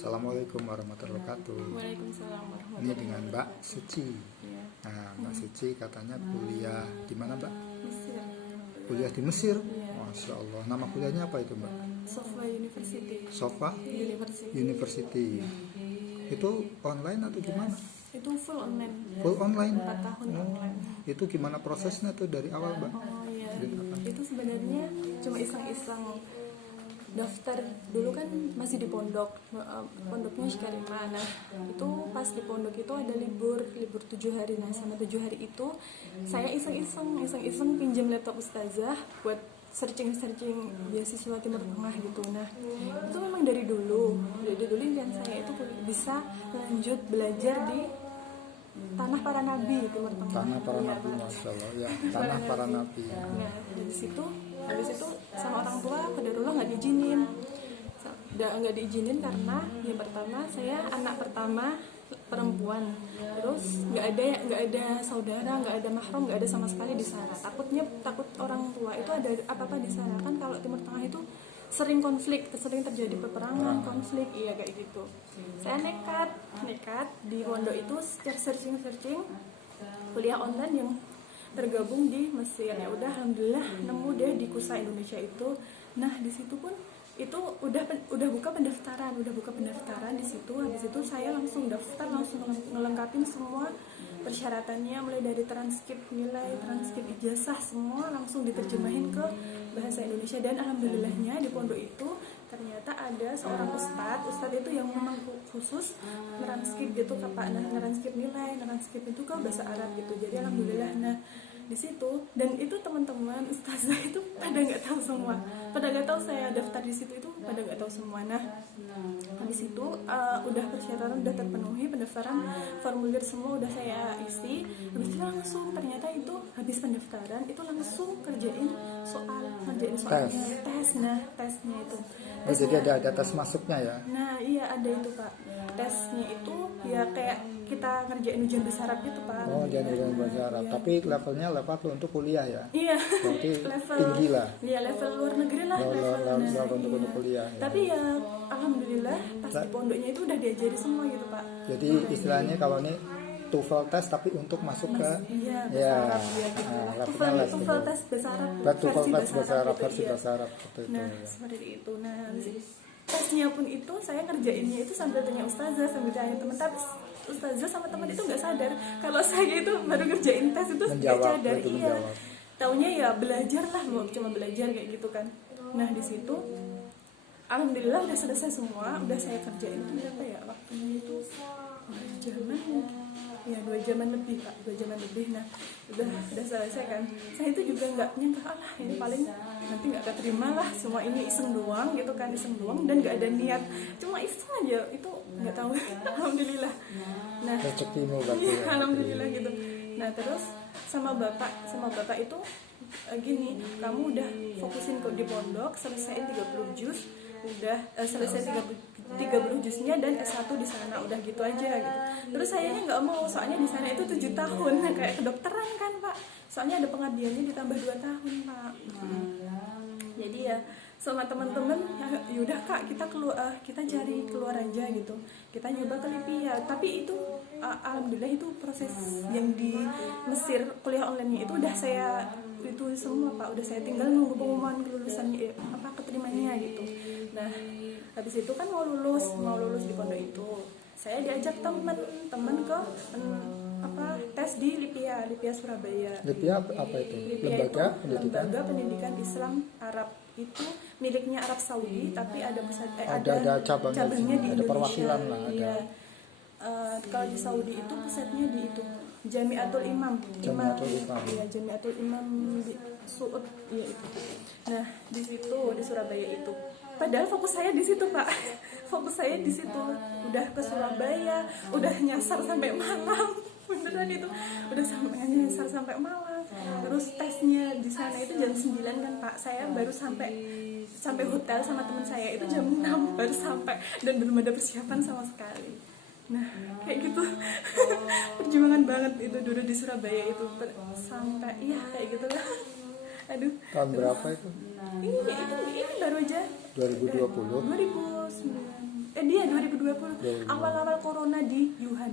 Assalamualaikum warahmatullahi wabarakatuh. Waalaikumsalam warahmatullahi Ini dengan Mbak Suci. Iya. Nah, Mbak Suci katanya kuliah di mana, Mbak? Mesir. Kuliah di Mesir. Iya. Masya Allah. Nama kuliahnya apa itu, Mbak? Sofa University. Sofa University. University. Itu online atau gimana? Itu full online. Full online. 4 tahun online. Itu gimana prosesnya tuh dari awal, Mbak? Oh iya. Ceritakan. Itu sebenarnya cuma iseng-iseng daftar dulu kan masih di pondok, pondoknya Syikarima. Nah itu pas di pondok itu ada libur 7 hari. Nah sama 7 hari itu saya iseng pinjam laptop ustazah buat searching beasiswa Timur Tengah gitu. Nah itu memang dari dulu impian saya itu bisa lanjut belajar di tanah para nabi Timur Tengah. Tanah para nabi, Masya Allah. Ya, tanah para nabi. Nah dari situ habis itu sama orang tua qadarullah nggak diizinin karena yang pertama saya anak pertama perempuan, terus nggak ada saudara, nggak ada mahram, nggak ada sama sekali di sana. Takut orang tua itu ada apa di sana, kan kalau Timur Tengah itu sering terjadi peperangan, konflik, iya kayak gitu. Saya nekat di pondok itu searching kuliah online yang tergabung di Mesir. Ya udah alhamdulillah nemu deh di KUSA Indonesia itu. Nah di situ pun itu udah buka pendaftaran di situ. Habis itu saya langsung daftar, langsung ngelengkapin semua persyaratannya, mulai dari transkrip nilai, transkrip ijazah, semua langsung diterjemahin ke bahasa Indonesia. Dan alhamdulillahnya di pondok itu ternyata ada seorang ustadz itu yang memang khusus transkrip gitu Pak, transkrip nilai, transkrip itu ke bahasa Arab gitu. Jadi alhamdulillah. Nah di situ, dan itu teman-teman ustazah itu pada nggak tahu semua, pada nggak tahu saya daftar di situ, itu pada nggak tahu semua. Nah di situ udah persyaratan udah terpenuhi, pendaftaran formulir semua udah saya isi. Habis itu langsung ternyata itu habis pendaftaran itu langsung kerjain soalnya tes. Nah tesnya itu Jadi ada tes masuknya ya? Nah iya ada itu Pak. Tesnya itu ya kayak kita ngerjain ujian bahasa Arab gitu Pak. Oh, ujian bahasa Arab. Iya. Tapi levelnya level untuk kuliah ya? Iya. Berarti level tinggi lah. Iya level luar negeri lah. Level untuk kuliah. Ya. Tapi ya alhamdulillah pas di pondoknya itu udah diajari semua gitu Pak. Jadi istilahnya kalau ini TOEFL test tapi untuk masuk ke bahasa Arab ya gitu. TOEFL tes bahasa Arab. TOEFL tes bahasa Arab gitu, versi iya. bahasa Arab seperti itu. Nah Ya. seperti itu. Nah tesnya pun itu saya ngerjainnya itu sambil tanya ustazah, sambil tanya teman. Tapi ustazah sama teman itu nggak sadar kalau saya itu baru ngerjain tes itu nggak sadar. Iya. Taunya ya belajar lah, mau cuma belajar kayak gitu kan. Nah di situ alhamdulillah udah selesai semua, udah saya kerjain itu berapa ya waktunya itu 2 jaman ya 2 jaman lebih Pak, 2 jaman lebih. Nah udah selesai kan. Saya itu juga nggak nyangka ini paling nanti nggak keterima lah, semua ini iseng doang gitu kan, dan nggak ada niat, cuma iseng aja itu nggak tahu. Alhamdulillah. Nah rezekimu berarti ya. alhamdulillah gitu. Nah terus sama bapak itu gini, kamu udah fokusin di pondok, selesaiin 30 juz, udah selesai 30 juznya dan S1 di sana, udah gitu aja gitu. Terus sayanya nggak mau, soalnya di sana itu 7 tahun kayak kedokteran kan Pak, soalnya ada pengabdiannya ditambah 2 tahun Pak. Jadi ya sama teman-teman yaudah Kak kita cari keluar aja gitu, kita nyoba ke Libya. Tapi itu alhamdulillah itu proses yang di Mesir kuliah online-nya itu udah saya itu semua Pak, udah saya tinggal nunggu pengumuman kelulusannya keterimanya gitu. Nah habis itu kan mau lulus di pondok itu, saya diajak teman ke tes di Libya Surabaya. Libya apa itu? Lembaga pendidikan Islam Arab, itu miliknya Arab Saudi, tapi ada cabangnya di Indonesia. Perwakilan lah. Iya. Kalau di Saudi itu pusatnya di itu Jamiatul Imam. Iya, Jamiatul Imam di Suud, iya itu. Nah, di situ di Surabaya itu. Padahal fokus saya di situ, Pak. Fokus saya di situ. Udah ke Surabaya, udah nyasar sampai Malang. Beneran itu. Udah nyasar sampai Malang. Terus tesnya di sana itu jam 9 kan, Pak. Saya baru sampai hotel sama teman saya itu jam 6 baru sampai, dan belum ada persiapan sama sekali. Nah kayak gitu. Perjuangan banget itu dulu di Surabaya itu sampai kayak gitu lah. Aduh. Tahun berapa itu? Ini baru aja 2020. dia 2020 awal-awal corona di Wuhan.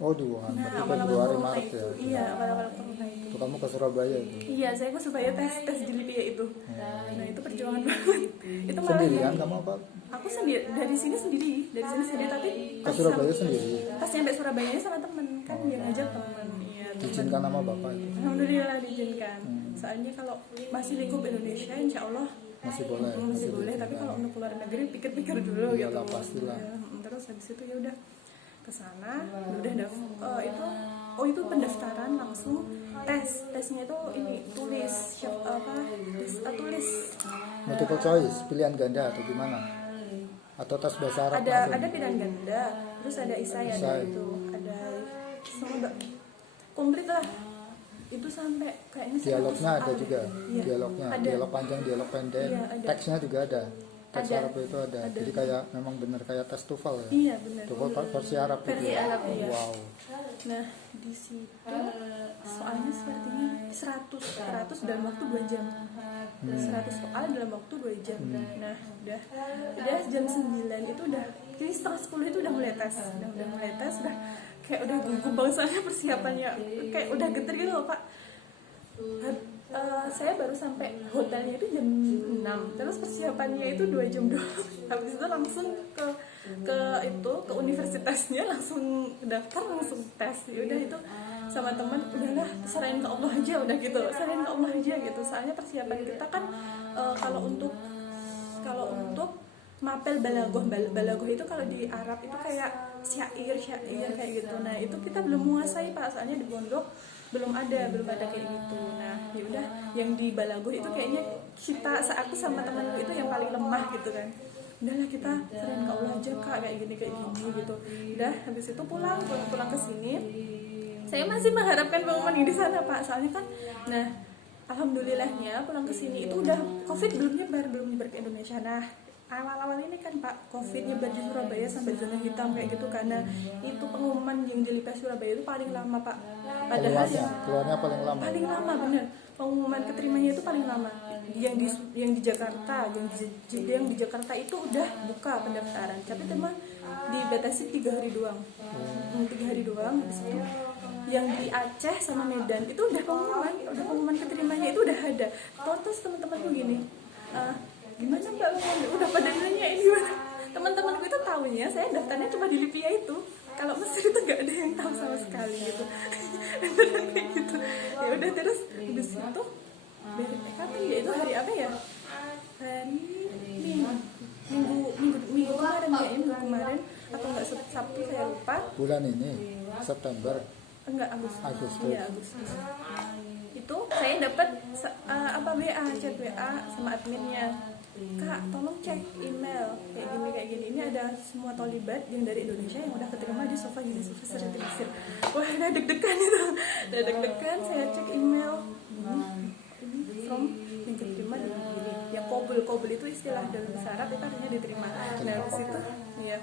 Oh di Wuhan, Nah, berarti awal-awal Februari corona Maret itu. ya. Iya, awal-awal corona itu. Itu kamu ke Surabaya itu. Iya, saya ke Surabaya tes di Lipia itu. Nah, itu perjuangan banget. Itu malah Sendirian kamu apa? aku sendiri dari sini sendiri tapi Ke Surabaya sendiri. pas nyampe Surabaya sama temen kan dia ngajak temen. Iya, temen. Diizinkan sama bapak itu. Alhamdulillah diizinkan. Soalnya kalau masih lingkup Indonesia, insya Allah Masih boleh. masih boleh. Tapi kalau untuk keluar negeri pikir-pikir dulu gitu. Iyalah, pastilah. Ya, terus habis itu ya udah ke sana, udah itu pendaftaran langsung tesnya itu ini tulis tulis Multiple choice, pilihan ganda atau gimana? Atau tes bahasa Arab langsung? ada pilihan ganda, terus ada isai, ada Isai. itu, ada semua komplit lah. Itu sampai kayaknya 100 Dialognya ada soal. juga, Iya, dialognya, ada. dialog panjang, dialog pendek, Iya, ada. teksnya juga ada. Teks Ada. Arab itu ada. Jadi kayak memang bener kayak tes TOEFL ya. Iya benar. TOEFL versi Arab gitu. Versi Arab, iya. Wow. Nah di situ soalnya sepertinya 100 dalam waktu 2 jam. 100 soal dalam waktu 2 jam. Nah udah jam 9 itu udah, jadi setengah 10 itu udah mulai tes, udah kayak udah gugup banget soalnya persiapannya, kayak udah geter gitu loh Pak. Saya baru sampai hotelnya itu jam 6, terus persiapannya itu 2 jam doang. Habis itu langsung ke universitasnya, langsung daftar, langsung tes. Ya udah itu sama teman, udahlah serahin ke Allah aja, udah gitu, serahin ke Allah aja gitu. Soalnya persiapan kita kan kalau untuk mapel balagoh itu kalau di Arab itu kayak syair kayak gitu. Nah itu kita belum menguasai Pak, soalnya di pondok belum ada kayak gitu. Nah yaudah yang di balagoh itu kayaknya aku sama temanku itu yang paling lemah gitu kan. Udahlah kita serahin ke Allah aja Kak, kayak gini gitu. Udah habis itu pulang ke sini. Saya masih mengharapkan pengumuman di sana Pak, soalnya kan nah alhamdulillahnya pulang ke sini itu udah Covid belum nyebar ke Indonesia. Nah awal-awal ini kan Pak, Covid nyebar di Surabaya sampai zona hitam kayak gitu, karena itu pengumuman yang di Lipia Surabaya itu paling lama Pak. Padahal Keluarnya paling lama. Paling lama bener. Pengumuman keterimanya itu paling lama. Yang di Jakarta, yang di Jakarta itu udah buka pendaftaran, tapi cuma dibatasi 3 hari doang. 3 hari doang. Habis itu yang di Aceh sama Medan itu udah pengumuman keterimanya itu udah ada. Terus teman-temanku gini, gimana Mbak, udah pada nanya ini gimana? Teman-temanku itu tahunya saya daftarnya cuma di Lipia itu. Kalau Mesir itu nggak ada yang tahu sama sekali gitu. Beneran kayak gitu. Ya udah terus habis itu dari kapan ya, itu hari apa ya? Hari minggu kemarin atau enggak Sabtu saya lupa. Bulan ini September. Enggak, Agustus. Agustus. Iya, Agustus. Itu saya dapat chat WA sama adminnya. Kak, tolong cek email kayak gini. Ini ada semua tolibat yang dari Indonesia yang udah keterima di Sofa University Mesir. Wah, udah deg-degan itu. Udah deg-degan, saya cek email. Ini from yang keterima di gini. Yang kobul itu istilah dalam bahasa Arab itu artinya diterima. Nah, di situ ya.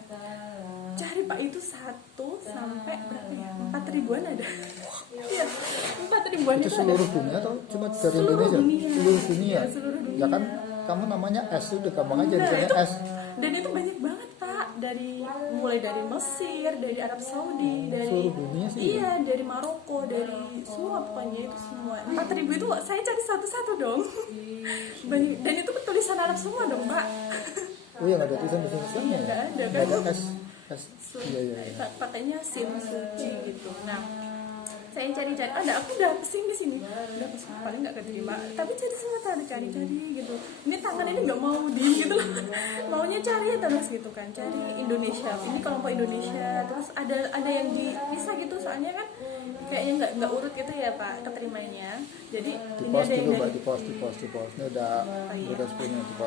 Cari Pak itu 1 sampai berapa ya? 4 ribuan ada. Iya, 4 ribuan Itu itu seluruh ada. dunia atau cuma dari Seluruh Indonesia? dunia. Seluruh dunia. Ya, seluruh dunia. Ya kan kamu namanya S, udah gampang aja Nah, namanya itu, S. dan itu banyak banget Pak, mulai dari Mesir, dari Arab Saudi, dari Seluruh dunia sih. iya, dari Maroko, dari semua, pokoknya itu semua. 4.000 itu saya cari satu-satu dong. Dan itu tulisan Arab semua dong Pak. Oh ya, nggak ada tulisan bahasa Islamnya ya? Nggak ada, Nggak ada kan? S. Iya. Pakainya SIM suci gitu. Nah saya cari-cari, aku udah pusing di sini, udah pusing paling nggak keterima, tapi cari semua cari gitu. Ini tangan ini nggak mau diem gitu loh, maunya cari terus gitu kan, cari Indonesia, ini kelompok Indonesia, terus ada yang bisa gitu, soalnya kan kayaknya nggak urut gitu ya Pak keterimanya. Jadi Di ini post ada yang dulu Mbak, dari di post. Ini udah 10 menit di post.